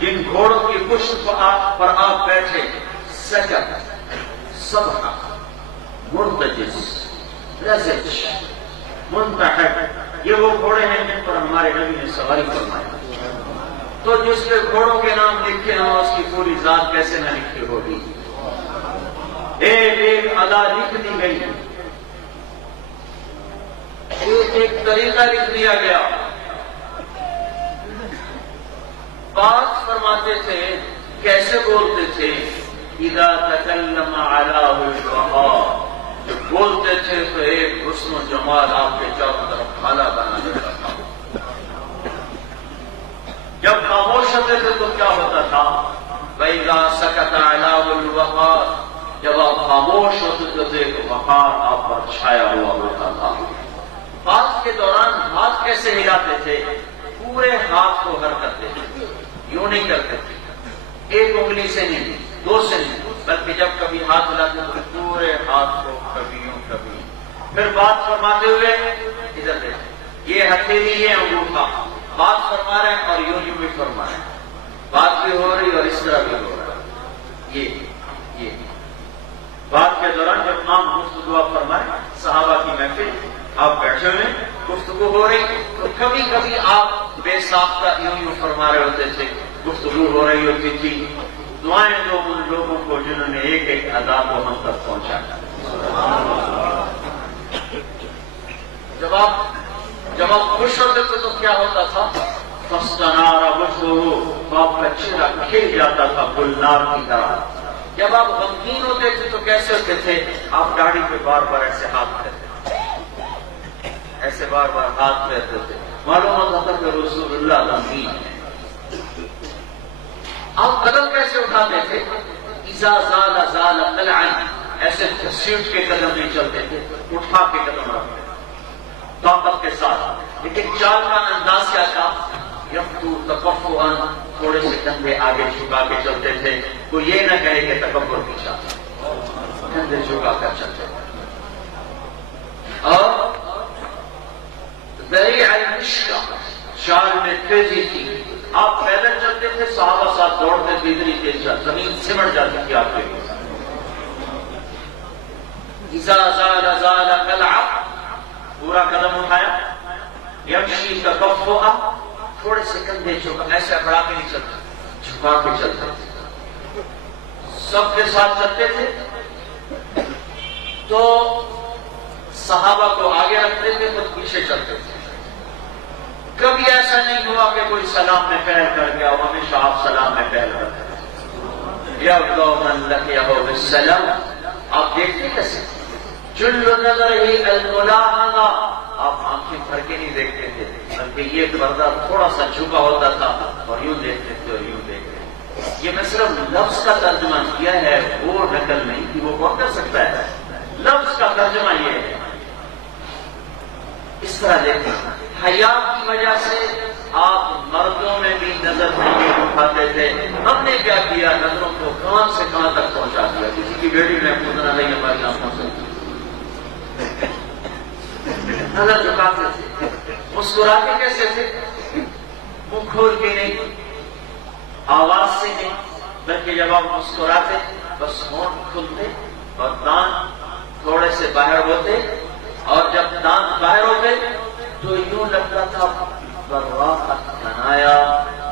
جن گھوڑوں کی پشت پر آپ بیٹھے، سجد، سبح، مرتجز، رزج، منتحب، یہ وہ گھوڑے ہیں جن پر ہمارے نبی نے سواری فرمائی۔ تو جس کے گھوڑوں کے نام لکھے ہوں اس کی پوری ذات کیسے نہ لکھی ہوگی؟ ایک ادا لکھ دی گئی، ایک طریقہ لکھ دیا گیا۔ بات فرماتے تھے، کیسے بولتے تھے؟ اذا تکلم علیہ الوقار، جب بولتے تھے تو ایک حسن و جمال آپ کے چاروں طرف کھالا بنا دیتا تھا۔ جب خاموش ہوتے تھے تو کیا ہوتا تھا؟ وَإِذَا سَكَتَ عَلَىٰ الْوَقَارِ، جب آپ خاموش ہوتے تھے تو وقار آپ پر چھایا ہوا ہوتا تھا۔ بات کے دوران ہاتھ کیسے ہلاتے تھے؟ پورے ہاتھ کو حرکت دیتے تھے، یوں نہیں کرتے تھے، ایک انگلی سے نہیں، 2 سے نہیں، بلکہ جب کبھی ہاتھ ہلاتے تو پورے ہاتھ کو کبھی یوں کبھی۔ پھر بات فرماتے ہوئے ادھر دیکھیں، یہ ہتھیلی، یہ انگوٹھا، بات فرما رہے ہیں اور یوں بھی فرما رہے ہیں، بات بھی ہو رہی اور اس طرح بھی ہو رہا ہے۔ یہ بات کے دوران جب عام گفتگو آپ فرمائیں، صحابہ کی محفل آپ بیٹھے ہوئے، گفتگو ہو رہی تو کبھی کبھی آپ بے ساختہ یوں فرما رہے ہوتے تھے، گفتگو ہو رہی ہوتی تھی۔ دعائیں دو ان لوگوں کو جنہوں نے ایک ایک ادا کو ہم تک پہنچایا۔ جب آپ خوش ہوتے تھے تو کیا ہوتا تھا؟ فَاسْتَنَارَ وَجْهُهُ، تو آپ کا چہرہ کھل جاتا تھا گلنار کی طرح۔ جب آپ غمگین ہوتے تھے تو کیسے ہوتے تھے؟ آپ داڑھی پہ بار بار ایسے ہاتھ پھیرتے تھے، ایسے بار بار ہاتھ پھیرتے تھے، معلوم ہوتا تھا کہ رسول اللہ غمگین ہے۔ آپ قدم کیسے اٹھاتے تھے؟ اِذَا زَالَ زَالَ قَلْعًا، ایسے سیٹ کے قدم نہیں چلتے تھے، اٹھا کے قدم رکھتے طاقت کے ساتھ۔ لیکن چال کا انداز کیا تھا؟ یفتو تکفؤاً، تھوڑے سے کندھے آگے جھکا کے چلتے تھے، کوئی یہ نہ کہے کہ تکبر کی چاہتا، کندھے جھکا کر چلتے تھے۔ اور ذریع المشق، چال میں تیزی تھی، آپ پیدل چلتے تھے، صحابہ ساتھ دوڑتے تھے، اتنی تیز زمین سمٹ جاتی تھی آپ کے لیے۔ اذا زال زال کالعب، پورا قدم اٹھایا، یمشی تکفؤا، تھوڑے سے کندھے جھکا، ایسے بڑھا کے نہیں چلتے، جھکا کے چلتے تھے، سب کے ساتھ چلتے تھے، تو صحابہ کو آگے رکھتے تھے تو پیچھے چلتے تھے۔ کبھی ایسا نہیں ہوا کہ کوئی سلام میں پہل کر گیا، ہمیشہ آپ سلام میں پہل کرتے تھے۔ یبدأ من لقیہ بالسلام، آپ دیکھتے کیسے؟ جل نظر ہی الملاحظہ، آپ آنکھیں بھر کے نہیں دیکھتے تھے، بلکہ یہ پردہ تھوڑا سا جھکا ہوتا تھا اور یوں دیکھتے تھے اور یوں دیکھتے تھے۔ یہ میں صرف لفظ کا ترجمہ کیا ہے، وہ نقل نہیں کہ وہ کون کر سکتا ہے، لفظ کا ترجمہ یہ ہے۔ اس طرح دیکھیں، حیا کی وجہ سے آپ مردوں میں بھی نظر نہیں اٹھاتے تھے۔ ہم نے کیا کیا، نظروں کو کہاں سے کہاں تک پہنچا دیا، کسی کی بیٹی میں پوچھنا نہیں ہماری آنکھوں سے نظر جھکاتے تھے۔ مسکراتے کیسے تھے؟ منہ کھول کے نہیں، آواز سے نہیں، بلکہ جب آپ مسکراتے بس ہونٹ کھلتے اور دانت تھوڑے سے باہر ہوتے، اور جب دانت باہر ہوتے تو یوں لگتا تھا براقت بنایا،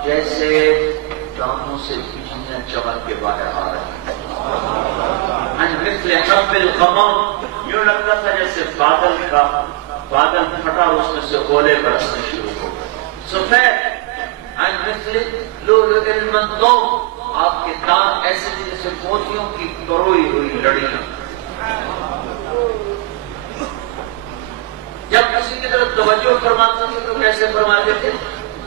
جیسے دانتوں سے بجلیاں چمک کے باہر آ رہی ہیں۔ مثل حب القمر، یوں لگتا تھا جیسے بادل پھٹا، اس میں سے اولے برسنے شروع ہو گئے۔ سفید عن مثل لؤلؤ المنضود، آپ کے دانت ایسے جیسے موتیوں کی پروئی ہوئی لڑیاں۔ جب کسی کی طرف توجہ فرماتے تھے تو کیسے فرماتے تھے؟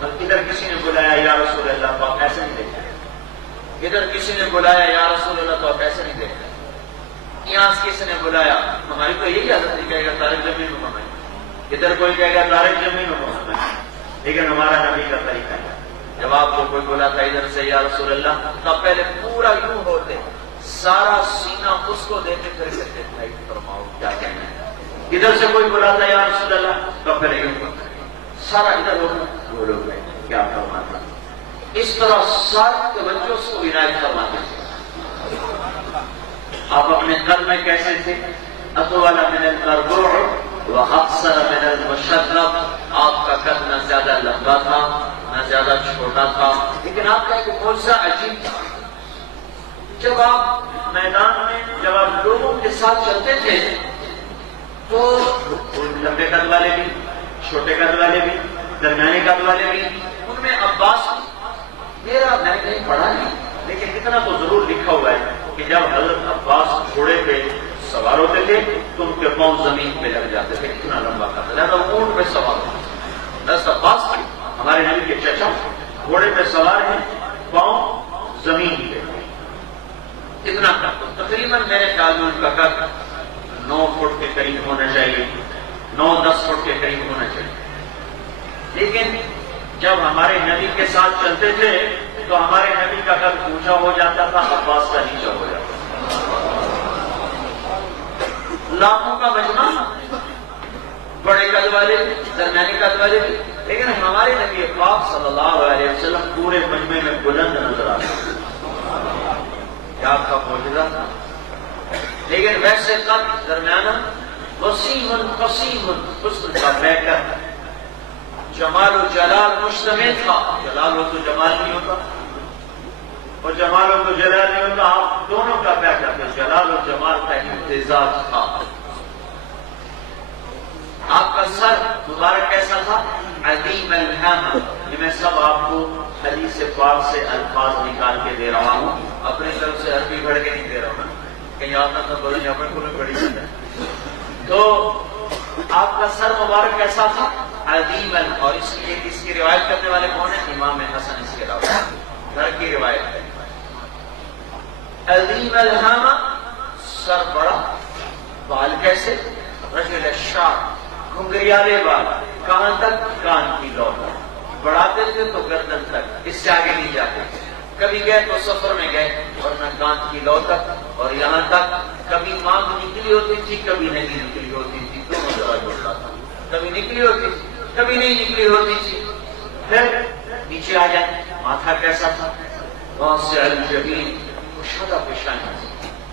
ادھر کسی نے بلایا یا رسول اللہ تو آپ ایسے نہیں دیکھتے، ادھر کسی نے بلایا یا رسول اللہ تو آپ ایسے نہیں دیکھتے، یہاں کسی نے بلایا، ہماری تو یہی عادت ہے، کہے گا طارق زمین میں ہمیں، ادھر کوئی کہے گا طارق زمین میں ہمیں، لیکن ہمارا نبی کا طریقہ ہے، جب آپ کو کوئی بلاتا ادھر سے یا رسول اللہ تو پہلے پورا یوں ہوتے، سارا سینہ اس کو دیتے، پھر کہتے ہیں فرماؤ کیا کہنا ہے۔ ادھر سے کوئی بلاتا یا رسول اللہ تو پہلے یوں کرتا، سارا ادھر ہوگا وہ لوگ کیا فرماتا، اس طرح ساری توجہ اس کو عنایت فرماتے تھے۔ آپ اپنے قد میں کیسے تھے؟ اطول من المربوع واقصر من المشرب، آپ کا قد نہ زیادہ لمبا تھا نہ زیادہ چھوٹا تھا، لیکن آپ کا ایک معجزہ عجیب تھا۔ جب آپ میدان میں، جب آپ لوگوں کے ساتھ چلتے تھے تو لمبے قد والے بھی، چھوٹے قد والے بھی، درمیانی قد والے بھی، ان میں عباس، میرا میں نہیں پڑھا نہیں لیکن اتنا تو ضرور لکھا ہوا ہے کہ جب حضرت عباس گھوڑے پہ سوار ہوتے تھے تو ان کے پاؤں زمین پہ لگ جاتے تھے، اتنا لمبا قد، لہذا وہ اونٹ پہ سوار ہوتے۔ حضرت عباس ہمارے نبی کے چچا گھوڑے پہ سوار ہیں، پاؤں زمین پہ، اتنا قد، تقریباً میرے خیال میں ان کا قد 9 فٹ کے قریب ہونا چاہیے، 9-10 فٹ کے قریب ہونا چاہیے۔ لیکن جب ہمارے نبی کے ساتھ چلتے تھے تو ہمارے نبی کا قد اونچا ہو جاتا تھا، عباس کا نیچا ہو جاتا تھا۔ لاکھوں کا مجمع، بڑے قد والے بھی، درمیانی قد والے بھی، لیکن ہمارے نبی پاک صلی اللہ علیہ وسلم پورے مجمع میں بلند نظر آتے تھے۔ کیا آپ کا معجزہ تھا؟ لیکن ویسے قد درمیانہ، وسیم قسیم، حسن کا بیکر، جمال و جلال مشتمل تھا۔ جلال ہو تو جمال نہیں ہوتا، اور جمال ہو تو جلال نہیں ہوتا، آپ دونوں کا بیکر تھا، جلال و جمال کا امتزاج تھا۔ آپ کا سر مبارک کیسا تھا؟ عظیم الہامہ، یہ میں سب آپ کو حدیث پاک سے الفاظ نکال کے دے رہا ہوں، اپنی طرف سے عربی بڑھ کے نہیں دے رہا ہوں، کہیں آپ نہ بولیں یہاں پر کوئی بڑی بات ہے۔ تو آپ کا سر مبارک کیسا تھا؟ عظیم، اور اس کی روایت کرنے والے کون ہیں؟ امام حسن اس کے علاوہ گھر کی روایت ہے۔ عظیم الہامہ، سر بڑا، بال کیسے؟ رجل الشعر، گھنگریالے بال، کہاں تک؟ کان کی لو تک، بڑھاتے تھے تو گردن تک، اس سے آگے نہیں جاتے تھے۔ کبھی گئے تو سفر میں گئے ورنہ کان کی لو تک اور یہاں تک، کبھی مانگ نکلی ہوتی تھی کبھی نہیں نکلی ہوتی تھی، دونوں طرح ہوتا تھا، کبھی نکلی ہوتی تھی کبھی نہیں نکلی ہوتی تھی۔ پھر نیچے آ جائیں، ماتھا کیسا تھا؟ واسع الجبین، کشادہ پیشانی.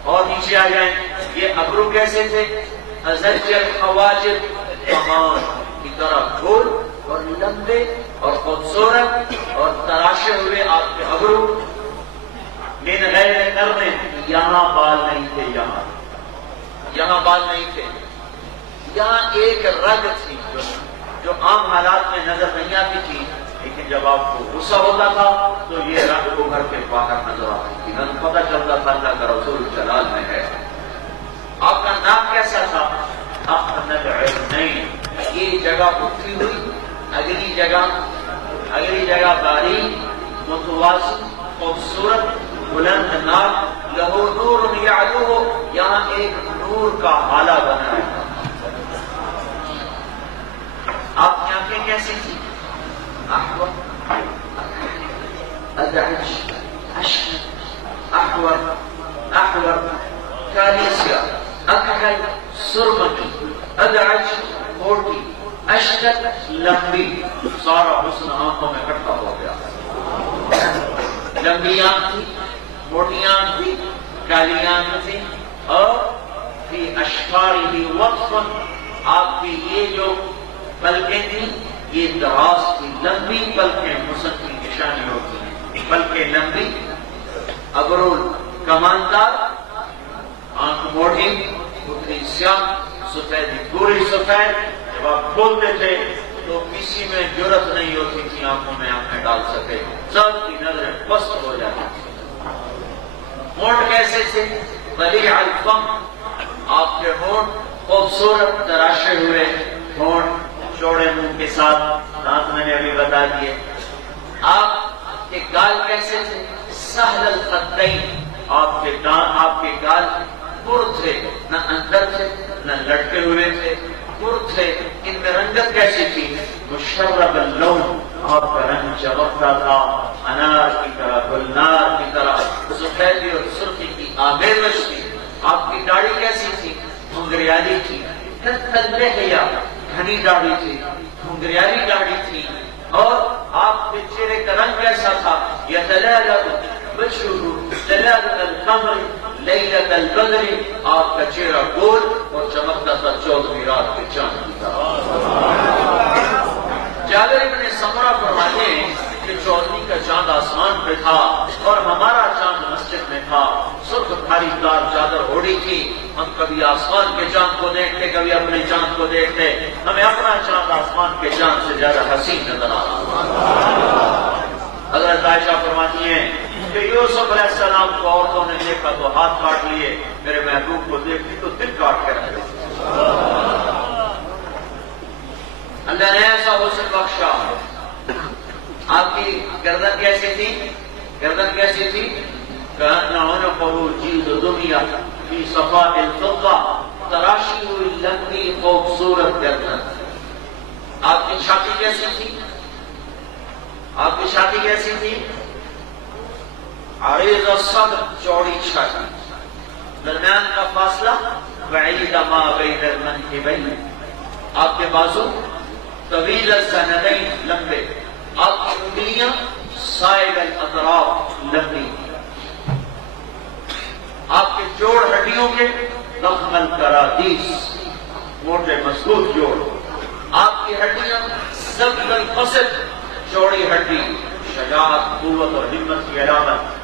اور نیچے آ جائیں، یہ ابرو کیسے تھے؟ ازج الحواجب، کمان کی طرح گول اور لمبے اور خوبصورت اور تراشے ہوئے آپ کے ابرو. من غیر کرنے، یہاں بال نہیں تھے، یہاں بال نہیں تھے. یہاں ایک رگ تھی جو عام حالات میں نظر نہیں آتی تھی، لیکن جب آپ کو غصہ ہوتا تھا تو یہ رگ ابھر کے باہر نظر آتی تھی. نہ پتہ چلتا تھا اللہ کا رسول جلال میں ہے. آپ کا نام کیسا تھا؟ احسن العینین، یہ جگہ اٹھی ہوئی، اگلی جگہ باریک، متوازی، خوبصورت، بلند ناک، لہو نور یعلوہ، یہاں ایک نور کا حالہ بنا ہے. آپ کی آنکھیں کیسی تھی؟ احور، ادعج، اشقر، احور، کالیسیا، اکحل، سرمکی، ادعج، موٹی، اشقر، لمبی. سارا حسن آنکھوں میں اکٹھا ہو گیا. لمبی آنکھ تھی، موٹی آنکھ تھی، کالی آنکھ تھی، اور فی اشفارہ وقف، آپ کی یہ جو پلکیں تھیں یہ دراز تھی، لمبی پلکیں حسن کی نشانی ہوتی ہیں. پلکیں لمبی، ابرو کماندار، آنکھ موٹی، پتلی سیاہ، سفید پوری سفید. جب آپ کھولتے تھے تو کسی میں جرت نہیں ہوتی تھی آنکھوں میں آنکھیں ڈال سکے، سب کی نظریں پست ہو جاتی تھی. ہونٹ کیسے تھے؟ بلیع الفم، آپ کے ہونٹ خوبصورت تراشے ہوئے ہونٹ، چوڑے منہ کے ساتھ، دانت میں نے ابھی بتا دیے. آپ کے گال کیسے تھے؟ سہل الخدین، آپ کے گال پر تھے، نہ اندر تھے نہ لٹکے ہوئے تھے، پر تھے. ان میں رنگت کیسی تھی؟ مشرب اللون، آپ کا رنگ چمکتا تھا انار کی طرح، گلنار کی طرح، سفیدی اور سرخی کی آمیزش تھی. آپ کی داڑھی کیسی تھی؟ گھنگریالی تھی. گھنی داڑھی تھی، گھنگریالی داڑھی تھی. اور آپ کے چہرے کا رنگ کیسا تھا؟ یتلالأ بشرہ تلالأ القمر لیلۃ البدر، آپ کا چہرہ گول اور چمکتا تھا 14ویں رات کے چاند کی طرح. جابر ابن سمرہ فرماتے ہیں کہ 14ویں کا چاند آسمان پہ تھا اور ہمارا چاند مسجد میں تھا. سرخ بھاری دار چادر اوڑھی تھی. ہم کبھی آسمان کے چاند کو دیکھتے، کبھی اپنے چاند کو دیکھتے. ہمیں اپنا چاند آسمان کے چاند سے زیادہ حسین نظر آ رہا. حضرت عائشہ فرماتی ہیں کہ یوسف علیہ السلام کو عورتوں نے دیکھا تو ہاتھ کاٹ لیے، میرے محبوب کو دیکھتی تو دل کاٹ کے رکھ گئے. اللہ نے ایسا حسن بخشا. آپ کی گردن کیسی تھی؟ گردن کیسی تھی؟ کأن عنقه جلد دنیا فی صفاء الفضہ، تراشی ہوئی لمبی خوبصورت گردن. آپ کی چھاتی کیسی تھی؟ آپ کی چھاتی کیسی تھی؟ عریض الصدر، چوڑی چھاتی، درمیان کا فاصلہ بعید ما بین المنکبین. آپ کے بازو طویل السندین، لمبے. آپ کی انگلیاں سائل الاطراف، لمبی. آپ کے جوڑ ہڈیوں کے ضخم الکرادیس، موٹے مضبوط جوڑ. آپ کی ہڈیاں سبز القصد، چوڑی ہڈی، شجاعت، قوت اور ہمت کی علامت.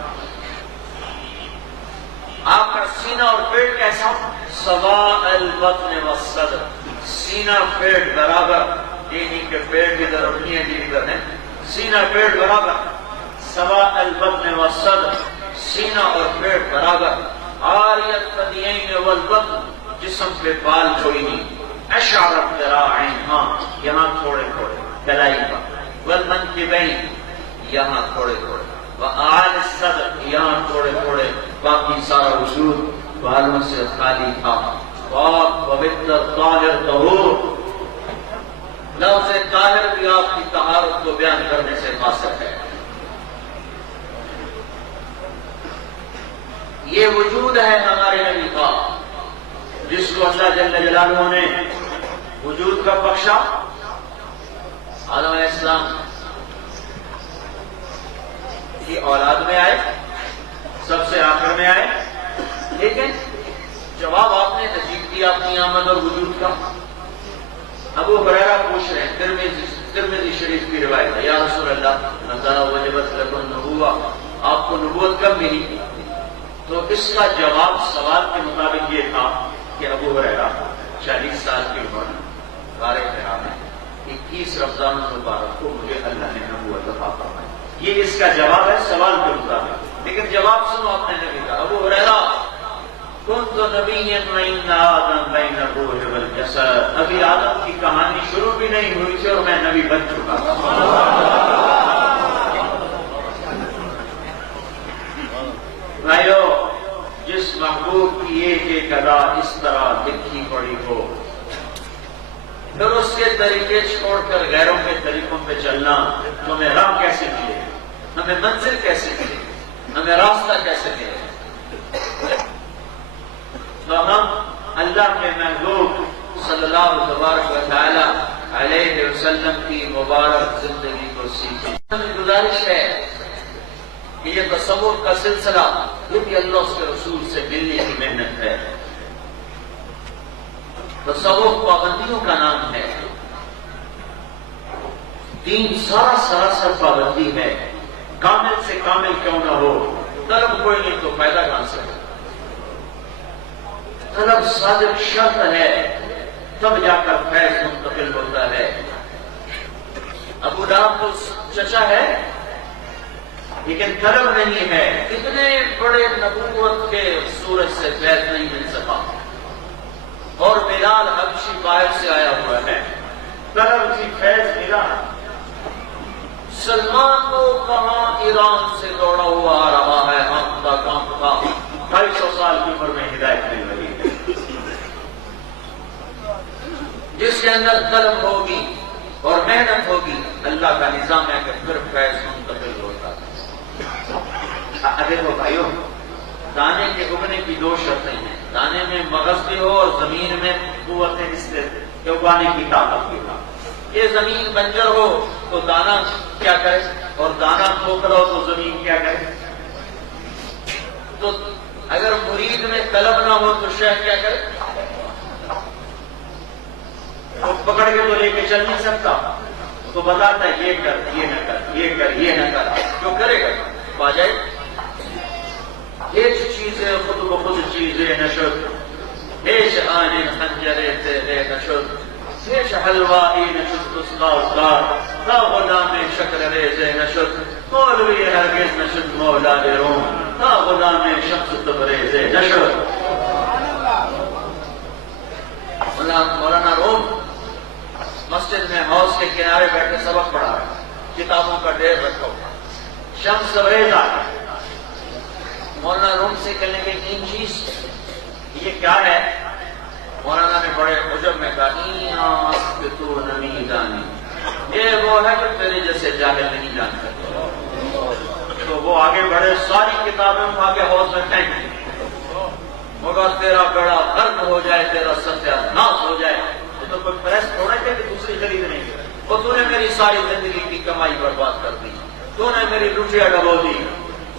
آپ کا سینہ اور پیٹ کیسا؟ سواء البطن والصدر، سینہ پیٹ برابر. یہ نہیں کہ پیٹ کی طرف نہیں ہے، جی ادھر ہے. سینہ پیٹ برابر. سواء البطن والصدر، سینہ اور پیٹ برابر. عاریت الثدیین والبطن، جسم پہ بال کوئی نہیں. اشعر الذراعین، ہاں یہاں تھوڑے تھوڑے گلائی پر. والمنکبین، یہاں تھوڑے تھوڑے. وآل الصدر، یہاں تھوڑے تھوڑے. باقی سارا وجود بالوں سے خالی تھا. پاک، پوتر، طاہر، طہور. لفظ طاہر بھی آپ کی طہارت کو بیان کرنے سے قاصر ہے. یہ وجود ہے ہمارے نبی کا، جس کو اللہ جل جلالہ نے وجود کا بخشا. آدم علیہ السلام کی اولاد میں آئے، سب سے آخر میں آئے، لیکن جواب آپ نے عجیب دیا اپنی آمد اور وجود کا۔ ابو ہریرہ پوچھ رہے ہیں، ترمذی شریف کی روایت ہے، یا رسول اللہ متى وجبت لكم النبوة، آپ کو نبوت کب ملی؟ تو اس کا جواب سوال کے مطابق یہ تھا کہ ابو ہریرہ 40 سال کی عمر میں غار حرا میں 21 رمضان المبارک کو مجھے اللہ نے نبوت عطا فرمائی۔ یہ اس کا جواب ہے سوال کے مطابق، لیکن جواب سنو اپنے نبی کا۔ ابو ہریرہ كنت نبيا وإن آدم بين الروح والجسد، ابھی آدم کی کہانی شروع بھی نہیں ہوئی تھی اور میں نبی بن چکا تھا۔ بھائیو، جس محبوب کی ایک ایک ادا اس طرح لکھی پڑی ہو، پھر اس کے طریقے چھوڑ کر غیروں کے طریقوں پہ چلنا، تو ہمیں راہ کیسے ملے، ہمیں منزل کیسے ملے، ہمیں راستہ کیسے ملے؟ تو ہم اللہ کے محبوب صلی اللہ تبارک و تعالی علیہ وسلم کی مبارک زندگی کو سیکھیں۔ گزارش ہے کہ یہ تصور کا سلسلہ یہ بھی اللہ اس کے رسول سے ملنے کی محنت ہے۔ تصور پابندیوں کا نام ہے، دین سارا سراسر پابندی ہے، کامل سے کامل کیوں نہ ہو، طلب کوئی نہیں تو فائدہ کہاں سے ہو؟ طلب صادق شرط ہے، تب جا کر فیض منتقل ہوتا ہے۔ ابو لہب تو چچا ہے لیکن طلب نہیں ہے، اتنے بڑے نبوت کے سورج سے فیض نہیں مل سکا، اور بلال حبشی باہر سے آیا ہوا ہے، طلب کی فیض ملا۔ سلمان کو کہاں ایران سے دوڑا ہوا آ رہا ہے، کانپتا کانپتا 250 سال کی عمر میں ہدایت مل رہی ہے۔ جس کے اندر طلب ہوگی اور محنت ہوگی، اللہ کا نظام ہے کہ پھر فیض منتقل ہوتا ہے۔ دیکھو بھائیو، دانے کے اگنے کی 2 شرطیں ہیں، دانے میں مغز بھی ہو اور زمین میں قوت کے اگانے کی طاقت بھی ہو۔ یہ زمین بنجر ہو تو دانا کیا کرے، اور دانا کھوکھرا ہو تو زمین کیا کرے؟ تو اگر مرید میں طلب نہ ہو تو شیخ کیا کرے؟ وہ پکڑ کے تو لے کے چل نہیں سکتا، تو بتاتا ہے یہ کر، یہ نہ کر، یہ کر، یہ نہ کر، جو کرے گا پا جائے۔ ایک چیزیں خود بخود چیزیں نشد، ایش آن خنجرے تیرے نشد، ایش حلوائی نشد اسکار، تا غلام شکر ریزے نشد، مولوی ہرگز نشد مولا روم، تا غلام شمس تبریزے نشد۔ مولانا روم مسجد میں حوض کے کنارے بیٹھ کے سبق پڑھا رہا ہے، کتابوں کا ڈھیر رکھا ہوا، شمس تبریز آ گئی۔ مولانا روم سے کہنے کے 3 چیز، یہ کیا ہے؟ مولانا نے بڑے عجب میں کہا، کہ تو نمی جانی، یہ وہ ہے کہ تیرے جیسے جاہل نہیں جانتا۔ تو وہ آگے بڑھے، ساری کتابیں اٹھا کے حوض میں پھینک دی، مگر تیرا بڑا غرق ہو جائے، تیرا ستیہ ناش ہو جائے، تو کوئی پریس تھوڑا کہ دوسری خرید نہیں ہے، اور تو نے میری ساری زندگی کی کمائی برباد کر دی، تو نے میری لٹیا ڈبو دی۔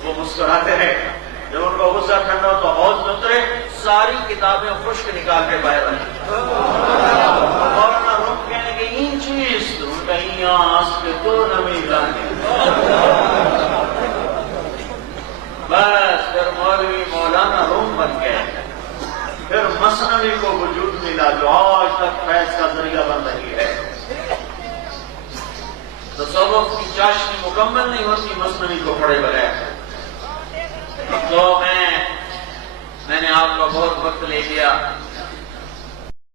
وہ مسکراتے ہیں، جب ان کا غصہ ٹھنڈا ہو تو حوض میں اترے، ساری کتابیں خشک نکال کے باہر آئی، اور نہ روم کہنے کے این چیز تو ان کا آس کے تو نمی لانے۔ بس پھر مولوی مولانا روم بن گئے، پھر مثنوی کو وجود ملا جو آج تک فیض کا ذریعہ بن رہی ہے۔ تصوف کی چاشنی مکمل نہیں ہوتی مثنوی کو پڑھے بغیر۔ تو میں نے آپ کا بہت وقت لے لیا،